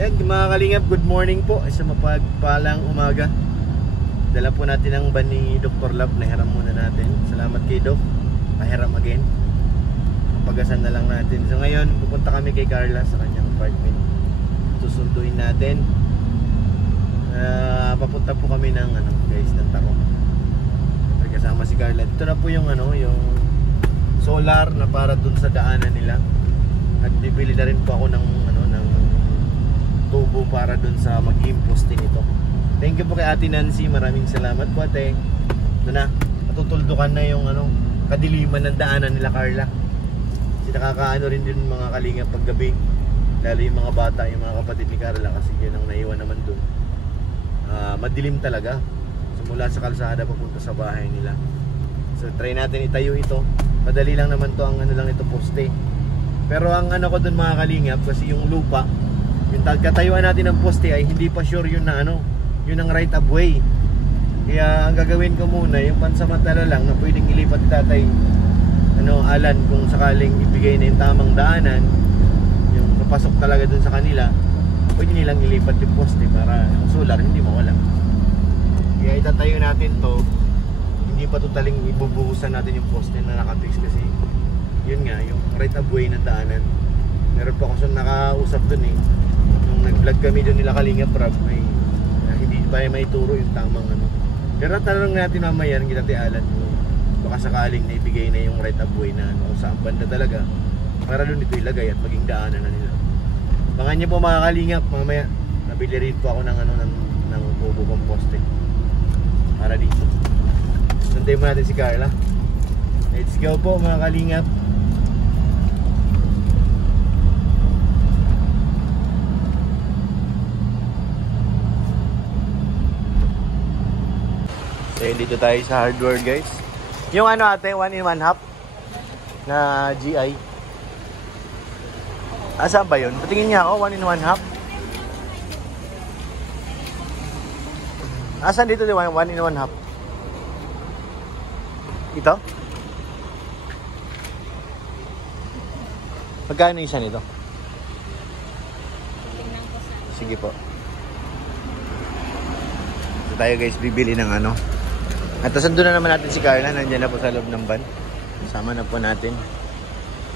Yan mga kalingap, good morning po. Sa mapagpalang umaga. Dala po natin ang van ni Dr. Love. Nahiram muna natin. Salamat kay Doc. Pahiram again. Pagasan na lang natin. So ngayon, pupunta kami kay Carla sa kanyang apartment. Susunduin natin. Papunta po kami ng ng Tarong. Kasama si Carla. Dito na po yung yung solar na para dun sa daanan nila. At bibili na rin po ako ng tubo para dun sa mag-imposte nito. Thank you po kay Ate Nancy. Maraming salamat po, ate. Ito na, natutuldukan na yung kadiliman ng daanan nila, Carla. Kasi nakakaano rin din mga kalingap paggabi. Lalo yung mga bata, yung mga kapatid ni Carla, kasi yun ang naiwan naman dun. Madilim talaga. So mula sa kalsada papunta sa bahay nila. So try natin itayo ito. Madali lang naman to, ang lang ito, poste. Pero ang ko dun mga kalingap, kasi yung lupa, yung katayuan natin ng poste ay hindi pa sure yun na yun ang right of way. Kaya ang gagawin ko muna, yung pansamantala lang na pwedeng ilipat tatay Alan, kung sakaling ibigay na yung tamang daanan, yung papasok talaga dun sa kanila, pwede nilang ilipat yung poste para yung solar hindi mawala. Kaya itatayo natin to, hindi pa totaling ibubuhusan natin yung poste na nakafix, kasi yun nga, yung right of way ng daanan. Meron pa ako nakausap dun nung nag-vlog kami dun nila Kalingap Rob, hindi ba may turo yung tamang Pero tanong natin mamaya ng Ate Alan, baka sakaling naibigay na yung right of way na saan banda talaga, para dun ito ilagay at maging daanan na nila. Abangan niyo po mga Kalingap, mamaya nabili rin po ako ng tubo pang poste para dito. Sunday mo natin si Carla. Let's go po mga Kalingap. So dito tayo sa hardware, guys. Yung ate, 1-in-1 half na GI. Saan ba yun? Patingin niya ako, 1-in-1 half. Asan dito di 1-in-1 half? Ito? Magkano isa nito? Sige po. So tayo guys, bibili ng At ando na naman natin si Carla. Nandiyan na po sa loob ng van. Kasama na po natin.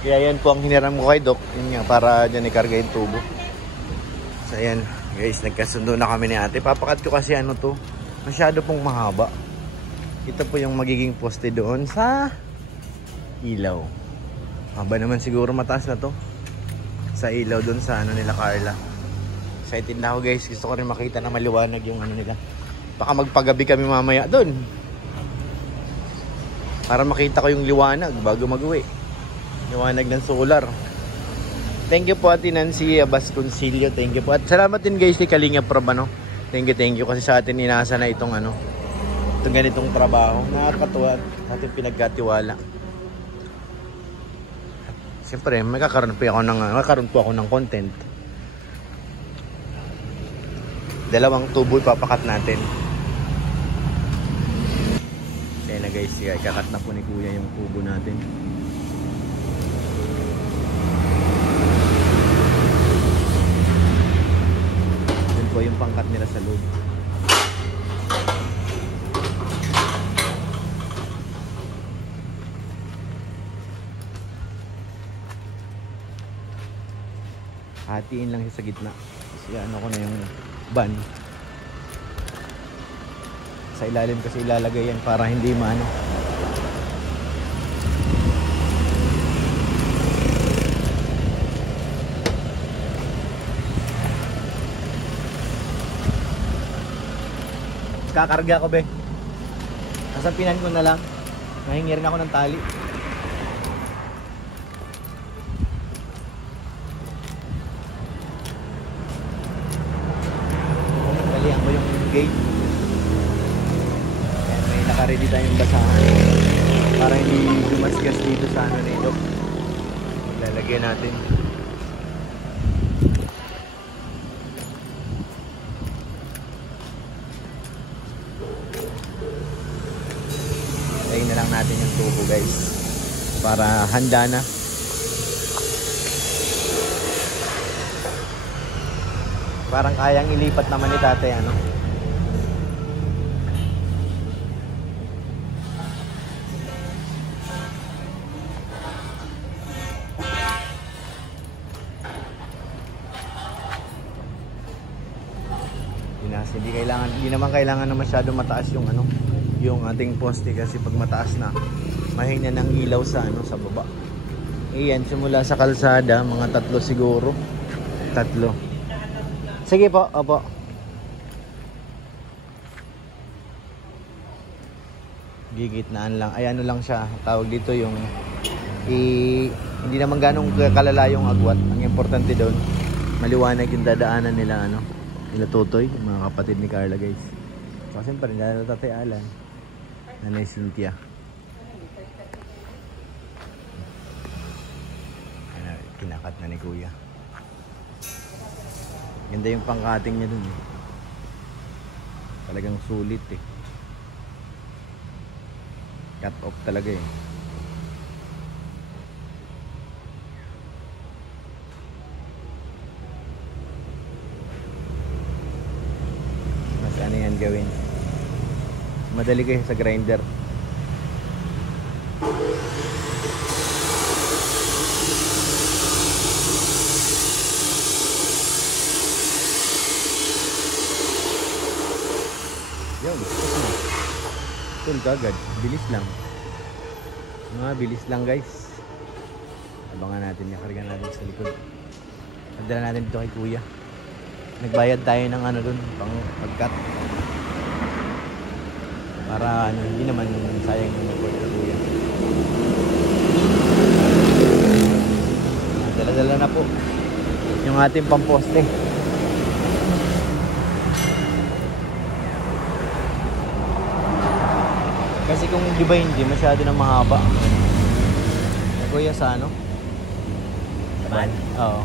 Kaya yan po ang hiniram ko kay Doc. Yun nga, para dyan ikarga yung tubo. So ayan guys, nagkasundo na kami ni ate. Papakat ko kasi to, masyado pong mahaba. Ito po yung magiging poste doon sa ilaw. Haba naman siguro, mataas na to. Sa ilaw doon sa nila Carla. Excited na ako guys. Gusto ko rin makita na maliwanag yung nila. Baka magpagabi kami mamaya doon, para makita ko yung liwanag bago mag-uwi. Liwanag ng solar. Thank you po Ate Nancy Basconsilio. Thank you po. At salamat din guys kay Kalingap Rob. Thank you kasi sa atin inasa na itong itong ganitong trabaho. Nakakatuwa at ating pinagkatiwala. Siyempre, magkakaroon po ako ng content. Dalawang tubo ipapakat natin. Kaya na guys, ikakat na po ni Kuya yung tubo natin. Yun po yung pangkat nila sa loob. Hatiin lang siya sa gitna. Kasi ko na yung ban. Sa ilalim kasi ilalagay yan para hindi maano. Kakarga ko be. Nasapinan ko na lang. Nahingi rin ako ng tali. Talihan ko yung gate. Naka-ready tayong basahan para hindi dumasgas dito sa nito. Lalagyan natin. Lagyan na lang natin yung tubo guys para handa na. Parang kayang ilipat naman ni tatay, ano. Hindi naman kailangan na masyado mataas yung ano, yung ating poste, kasi pag mataas na mahina ng ilaw sa ano, sa baba. Iyan, simula sa kalsada, mga 3 siguro. 3. Sige po, opo. Gigitnaan lang. Ay, ano lang siya, tawag dito yung hindi naman ganong kalala yung agwat. Ang importante doon, maliwanag yung dadaanan nila, ano, nila Totoy, mga kapatid ni Carla, guys. So, siyempre, dahil na Tatay Alan, Nanay Cynthia. Kinakat na ni Kuya. Ganda yung pangkating niya dun, eh. Talagang sulit, eh. Cut off talaga, eh. Mas ano yan gawin? Madali kayo sa grinder. Yun, ito agad, bilis lang. Bilis lang, guys. Abangan natin, nakarga natin sa likod. Nadala natin dito kay Kuya. Nagbayad tayo ng ano dun, pang pagkat. Para ano, hindi naman sayang yung mag-work kay Kuya. Dala-dala na po yung ating pamposte. Kasi kung di ba hindi masyado na mahaba. Kuya sa ano? Taban? Oo.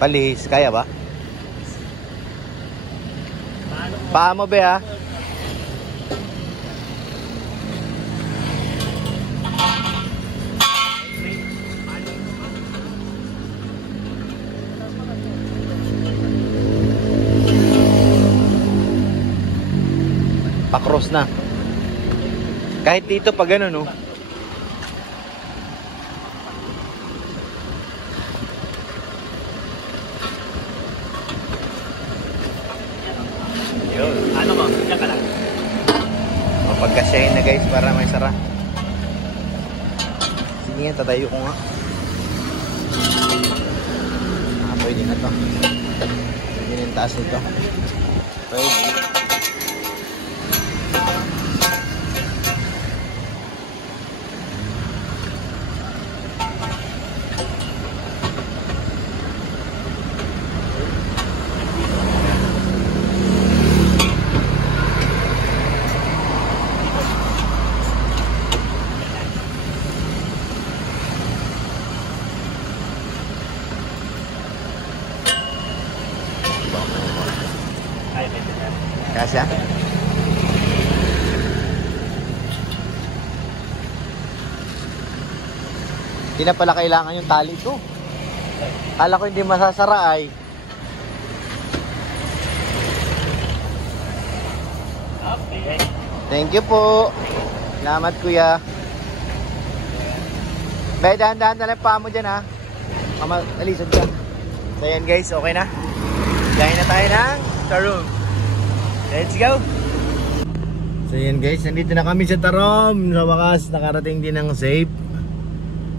Palis, kaya ba? Paa mo, be, ha? Pa-cross na. Kahit dito pa gano'n, no? Ano mo? Diyan ka lang. Mapagkasyahin na, guys, para may sara. Sige nga, tatayo ko nga. Pwede na to. Pwede na yung taas nito. Pwede. Kasya? Hindi na pala kailangan yung tali ito. Kala ko hindi masasara ay. Okay. Thank you po. Salamat, Kuya. Bay, dahan-dahan na lang pa mo dyan, ha. Mama, alisod ka. So yan, guys, okay na. Gahin na tayo ng Tarom. Let's go! So yan, guys, nandito na kami sa Tarom. Sa wakas, nakarating din ng safe.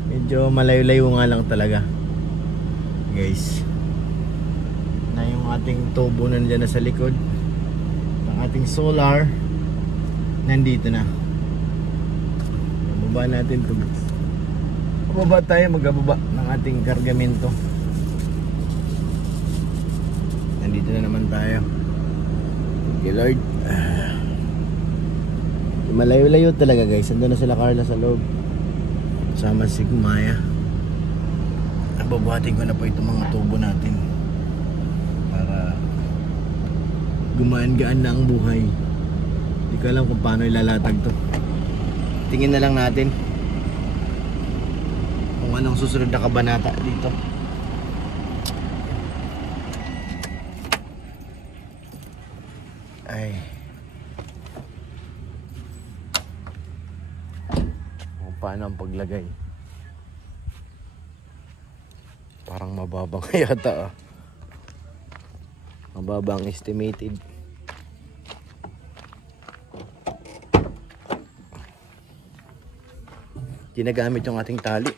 Medyo malayo-layo nga lang talaga, guys. Na yung ating tubo nandiyan na sa likod. Ang ating solar nandito na. Bababa natin ito. Bababa tayo, magbababa ng ating kargamento. Nandito na naman tayo. Thank you, Lord. Malayo-layo talaga guys. Andun na sila Carla sa loob. Sama si Maya. Babuhatin ko na po itong mga tubo natin para gumaan-gaan na ang buhay. Hindi ko alam kung paano ilalatag to. Tingin na lang natin kung anong susunod na kabanata dito. Ay, kung paano ang paglagay. Parang mababang yata ah. Mababang estimated. Ginagamit yung ating tali.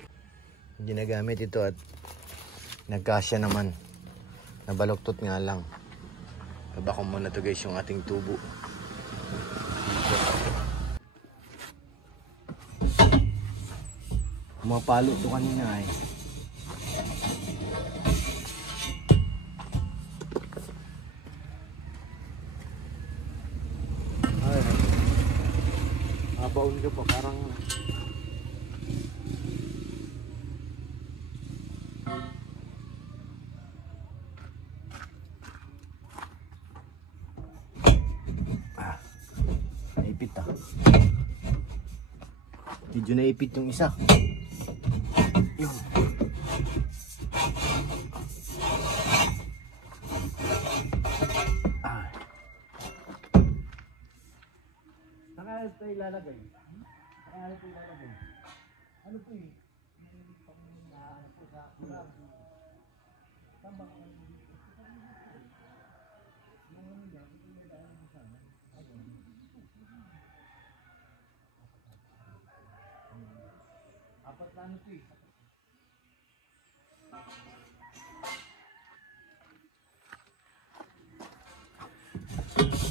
Ginagamit ito at nagkasya naman. Nabaluktot nga lang. Baba ko muna to guys yung ating tubo. Mapalo to kanina eh. Baon ka pa parang naipit ah. Medyo naipit yung isa. Yun. Saan ito ilalagay? Ano po ilalagay? Ano po eh? Apat na ano po eh?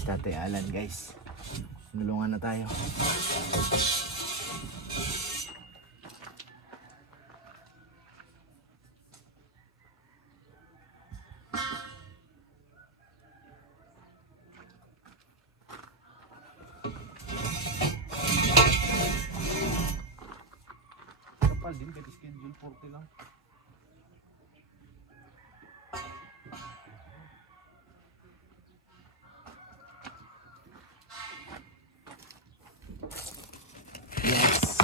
Tatay Alan guys. Nulungan na tayo. Kapal din, kahit schedule 40 lang. Yes.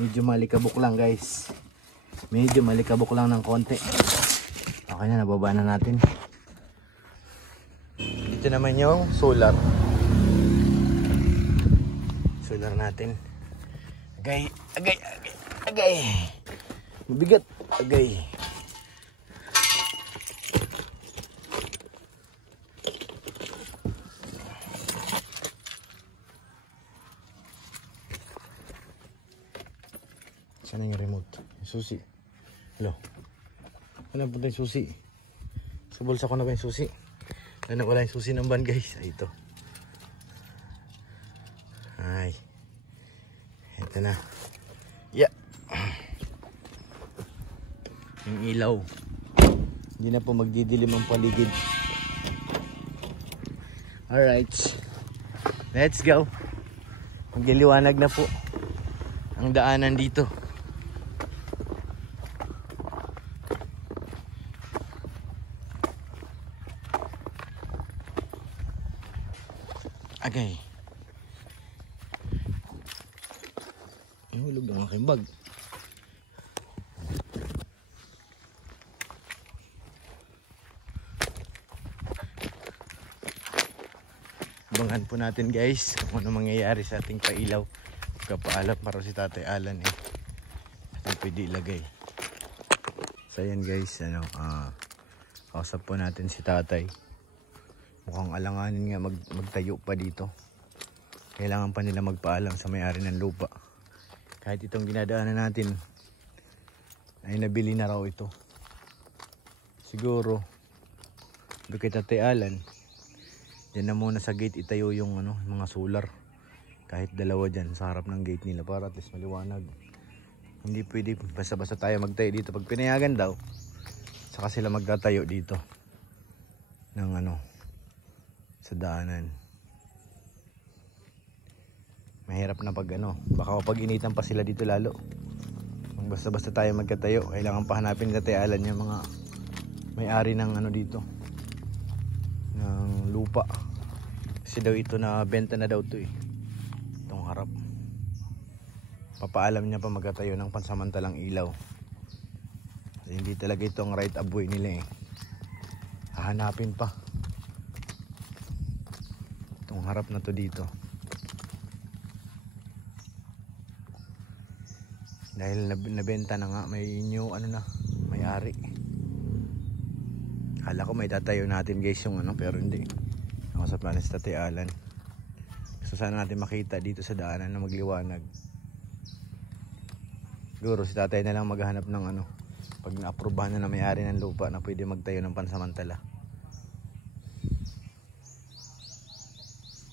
Medyo malikabok lang guys. Medyo malikabok lang ng konti. Okay na, nababa na natin. Dito naman yung solar. Solar natin. Agay, agay, agay, agay. Mabigat, agay. Sana yung remote? Yung susi. Hello. Wala po tayong susi. Sa bulsa ko na ba yung susi? Wala yung susi ng van guys. Ay, ito. Ay. Ito na. Yeah. Yung ilaw. Hindi na po magdidilim ang paligid. Alright. Let's go. Magliliwanag na po ang daanan dito. Agay. Hulog ng aking bag. Abangan po natin guys kung ano mangyayari sa ating pailaw. Kapaalat para si Tatay Alan eh. Ito pwede ilagay. So yan guys, ano, kausap po natin si Tatay. Mukhang alanganin nga magtayo pa dito. Kailangan pa nila magpaalam sa may-ari ng lupa. Kahit itong dinadaanan natin ay nabili na raw ito. Siguro doon kay Tatay Alan, dyan na muna sa gate itayo yung ano, mga solar. Kahit dalawa dyan sa harap ng gate nila para at least maliwanag. Hindi pwede basta-basta tayo magtayo dito. Pag pinayagan daw, saka sila magtatayo dito ng ano, sa daanan. Mahirap na pag ano, baka mapag-initan pa sila dito lalo. Kung basta-basta tayo magkatayo, kailangan pa hanapin na tayalan yung mga may-ari ng ano dito, ng lupa. Kasi daw ito na benta na daw to eh. Itong harap. Papaalam niya pa magkatayo ng pansamantalang ilaw. Kasi hindi talaga ito ang right of way nila eh. Hahanapin pa. Itong harap na to dito. Dahil nabenta na nga, may new ano na, may-ari. Akala ko may tatayo natin guys yung ano, pero hindi. Ako sa planes Tatay Alan. Gusto sana natin makita dito sa daanan na magliwanag. Siguro si tatay na lang maghahanap ng ano, pag na-aprobahan na may-ari ng lupa na pwede magtayo ng pansamantala.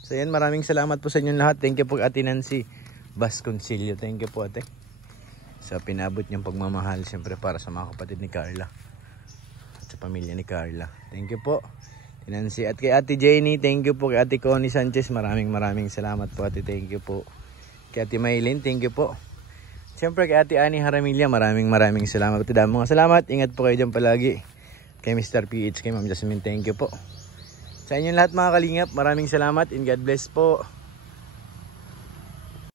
So yan, maraming salamat po sa inyong lahat. Thank you po Ate Nancy Vasconcillo. Thank you po ate sa pinabot niyang pagmamahal, siyempre para sa mga kapatid ni Carla at sa pamilya ni Carla. Thank you po Nancy. At kay Ate Jenny, thank you po. Kay Ate Connie Sanchez, maraming salamat po ate. Thank you po. Kay Ate Maylin, thank you po. Siyempre kay Ate Annie Haramilla, maraming salamat. Mga salamat, ingat po kayo dyan palagi. Kay Mr. PH, kay Ma'am Jasmine, thank you po. Sa inyong lahat mga kalingap, maraming salamat and God bless po.